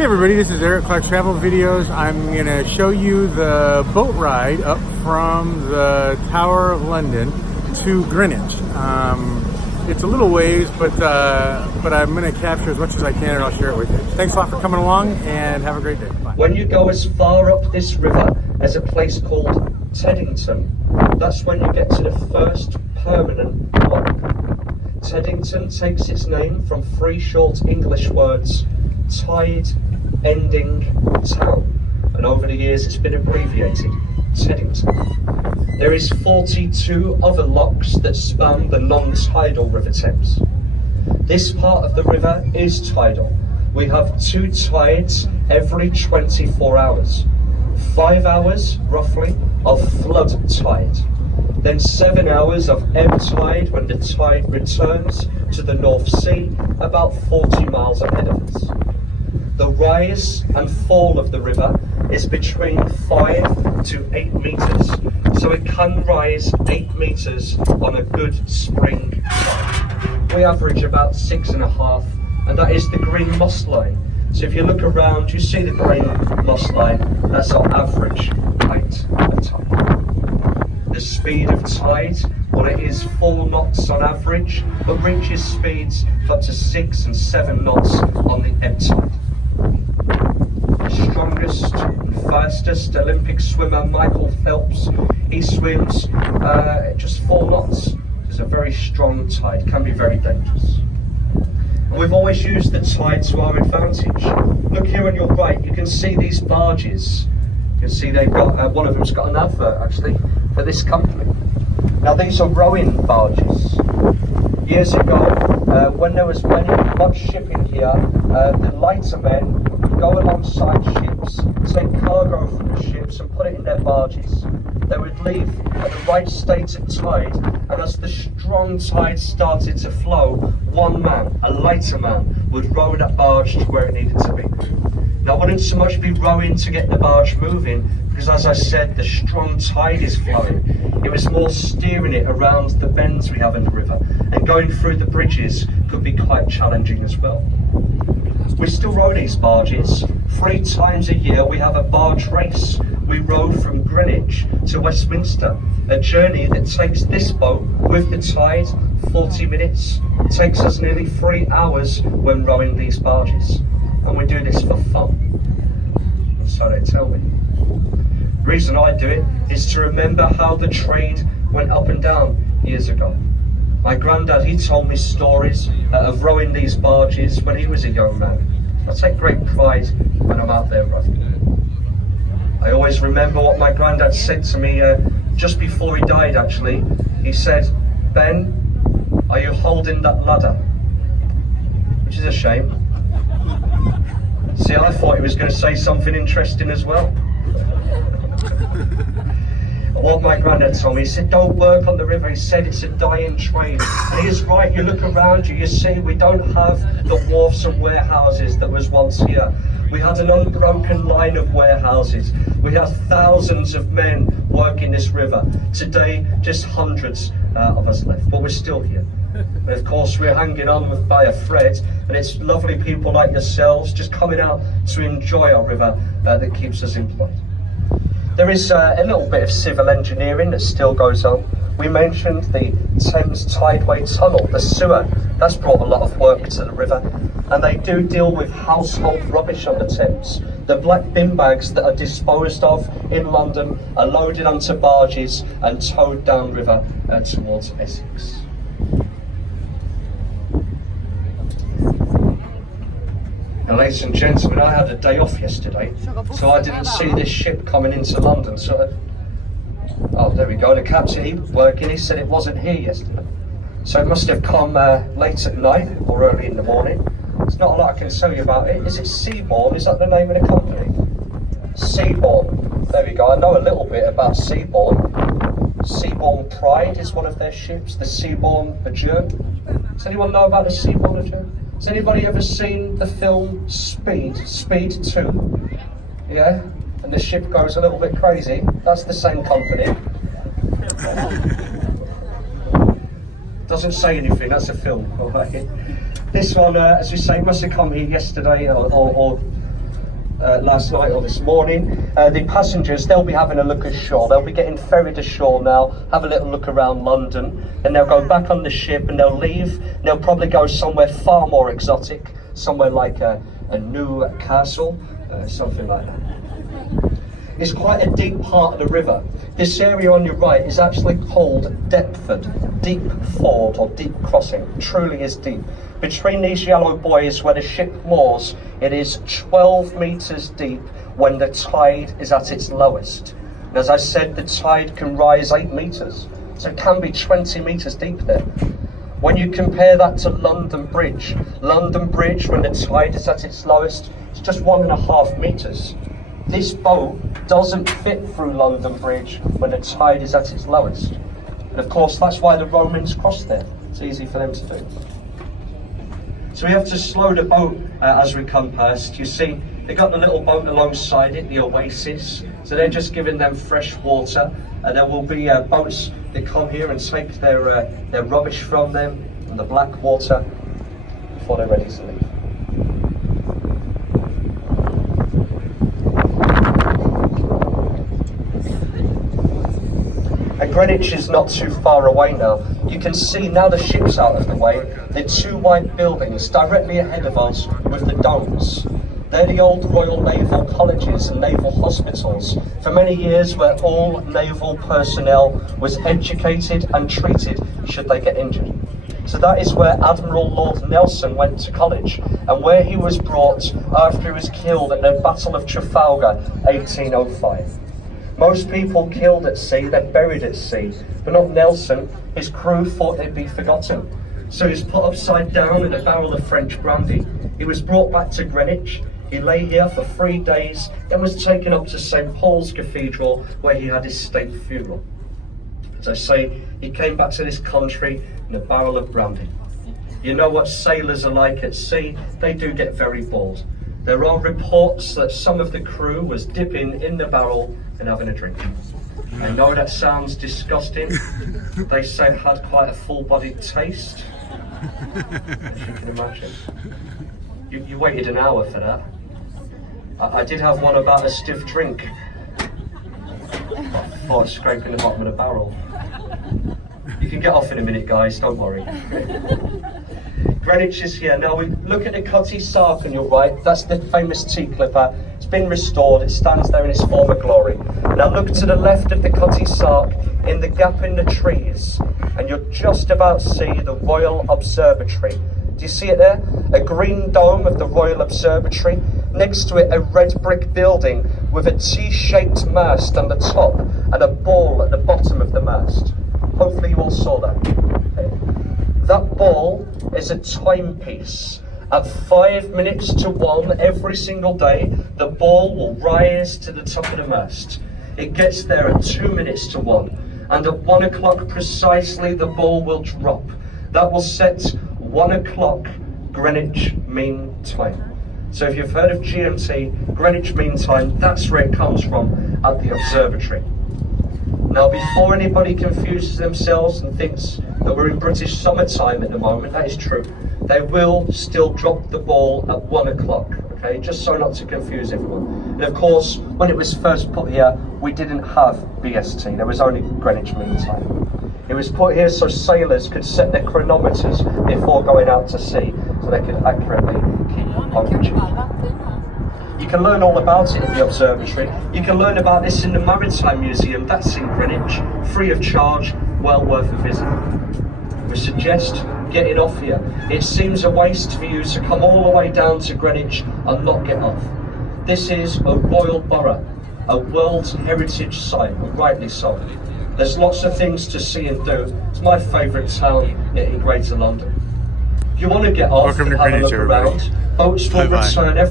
Hey everybody, this is Eric Clark Travel Videos. I'm going to show you the boat ride up from the Tower of London to Greenwich. It's a little ways, but I'm going to capture as much as I can and I'll share it with you. Thanks a lot for coming along and have a great day. Bye. When you go as far up this river as a place called Teddington, that's when you get to the first permanent lock. Teddington takes its name from three short English words: tide, ending, town, and over the years it's been abbreviated Teddington. There is 42 other locks that span the non-tidal River Thames. This part of the river is tidal. We have 2 tides every 24 hours. 5 hours, roughly, of flood tide. Then 7 hours of ebb tide when the tide returns to the North Sea, about 40 miles ahead of us. The rise and fall of the river is between 5 to 8 meters, so it can rise 8 meters on a good spring tide. We average about 6.5, and that is the green moss line. So if you look around, you see the green moss line, that's our average height of tide. The speed of tide, well, it is 4 knots on average, but reaches speeds up to 6 and 7 knots on the ebb tide. Strongest and fastest Olympic swimmer, Michael Phelps, he swims just 4 knots. It's a very strong tide, can be very dangerous. And we've always used the tide to our advantage. Look here on your right, you can see these barges. You can see they've got, one of them's got an advert actually for this company. Now these are rowing barges. Years ago, when there was much shipping here, the lighter men would go alongside ships, take cargo from the ships and put it in their barges. They would leave at the right state of tide, and as the strong tide started to flow, one man, a lighter man, would row that barge to where it needed to be. Now I wouldn't so much be rowing to get the barge moving, because as I said, the strong tide is flowing. It was more steering it around the bends we have in the river, and going through the bridges could be quite challenging as well. We still row these barges. 3 times a year we have a barge race. We row from Greenwich to Westminster, a journey that takes this boat with the tide 40 minutes. It takes us nearly 3 hours when rowing these barges, and we do this for fun. And so they tell me. The reason I do it is to remember how the trade went up and down years ago. My granddad, he told me stories of rowing these barges when he was a young man. I take great pride when I'm out there rowing. I always remember what my granddad said to me just before he died actually. He said, "Ben, are you holding that ladder?" Which is a shame. See, I thought he was going to say something interesting as well. What my granddad told me, he said, "Don't work on the river." He said it's a dying trade. And he is right. You look around you, you see we don't have the wharfs and warehouses that was once here. We had an unbroken line of warehouses. We had thousands of men working this river. Today, just hundreds of us left, but we're still here. And of course, we're hanging on by a thread, and it's lovely people like yourselves just coming out to enjoy our river that keeps us employed. There is a little bit of civil engineering that still goes on. We mentioned the Thames Tideway Tunnel, the sewer. That's brought a lot of work to the river. And they do deal with household rubbish on the Thames. The black bin bags that are disposed of in London are loaded onto barges and towed downriver towards Essex. Now, ladies and gentlemen, I had a day off yesterday, so I didn't see this ship coming into London. Oh, there we go. The captain, he was working, he said it wasn't here yesterday. So it must have come late at night or early in the morning. There's not a lot I can tell you about it. Is it Seabourn? Is that the name of the company? Seabourn. There we go. I know a little bit about Seabourn. Seabourn Pride is one of their ships, the Seabourn Adjourn. Does anyone know about the Seabourn Adjourn? Has anybody ever seen the film Speed 2? Yeah? And the ship goes a little bit crazy. That's the same company. Doesn't say anything, that's a film. All right. This one, as we say, must have come here yesterday or last night or this morning. The passengers, they'll be having a look ashore. They'll be getting ferried ashore now, have a little look around London, then they'll go back on the ship and they'll leave. And they'll probably go somewhere far more exotic, somewhere like a new castle, something like that. It's quite a deep part of the river. This area on your right is actually called Deptford, deep ford or deep crossing. It truly is deep. Between these yellow buoys where the ship moors, it is 12 metres deep when the tide is at its lowest. And as I said, the tide can rise 8 metres, so it can be 20 metres deep there. When you compare that to London Bridge, when the tide is at its lowest, it's just 1.5 metres. This boat doesn't fit through London Bridge when the tide is at its lowest. And of course, that's why the Romans crossed there. It's easy for them to do. So we have to slow the boat as we come past. You see, they got the little boat alongside it, the Oasis. So they're just giving them fresh water. And there will be boats that come here and take their rubbish from them and the black water before they're ready to leave. And Greenwich is not too far away now. You can see now the ship's out of the way, the 2 white buildings directly ahead of us with the domes. They're the old Royal Naval Colleges and Naval Hospitals, for many years where all naval personnel was educated and treated should they get injured. So that is where Admiral Lord Nelson went to college and where he was brought after he was killed at the Battle of Trafalgar, 1805. Most people killed at sea, they're buried at sea, but not Nelson. His crew thought they'd be forgotten. So he was put upside down in a barrel of French brandy. He was brought back to Greenwich. He lay here for 3 days, then was taken up to St. Paul's Cathedral, where he had his state funeral. As I say, he came back to this country in a barrel of brandy. You know what sailors are like at sea, they do get very bored. There are reports that some of the crew was dipping in the barrel and having a drink. I know that sounds disgusting. They say it had quite a full-bodied taste, as you can imagine. You waited an hour for that. I did have one about a stiff drink. I thought I was scraping the bottom of the barrel. You can get off in a minute, guys, don't worry. Greenwich is here. Now we look at the Cutty Sark on your right. That's the famous tea clipper. It's been restored. It stands there in its former glory. Now look to the left of the Cutty Sark in the gap in the trees, and you'll just about see the Royal Observatory. Do you see it there? A green dome of the Royal Observatory. Next to it, a red brick building with a T-shaped mast on the top and a ball at the bottom of the mast. Hopefully you all saw that. Okay. That ball is a timepiece. At 5 minutes to 1 every single day, the ball will rise to the top of the mast. It gets there at 2 minutes to 1, and at 1 o'clock precisely, the ball will drop. That will set 1 o'clock Greenwich Mean Time. So if you've heard of GMT, Greenwich Mean Time, that's where it comes from, at the observatory. Now, before anybody confuses themselves and thinks that we're in British summertime at the moment, that is true. They will still drop the ball at 1 o'clock, okay? Just so not to confuse everyone. And of course, when it was first put here, we didn't have BST. There was only Greenwich Mean Time. It was put here so sailors could set their chronometers before going out to sea, so they could accurately keep longitude. You can learn all about it at the observatory. You can learn about this in the Maritime Museum, that's in Greenwich, free of charge, well worth a visit. We suggest getting off here. It seems a waste for you to come all the way down to Greenwich and not get off. This is a royal borough, a World Heritage Site, and rightly so. There's lots of things to see and do. It's my favourite town in Greater London. If you want to get off and have a look around, boats will return every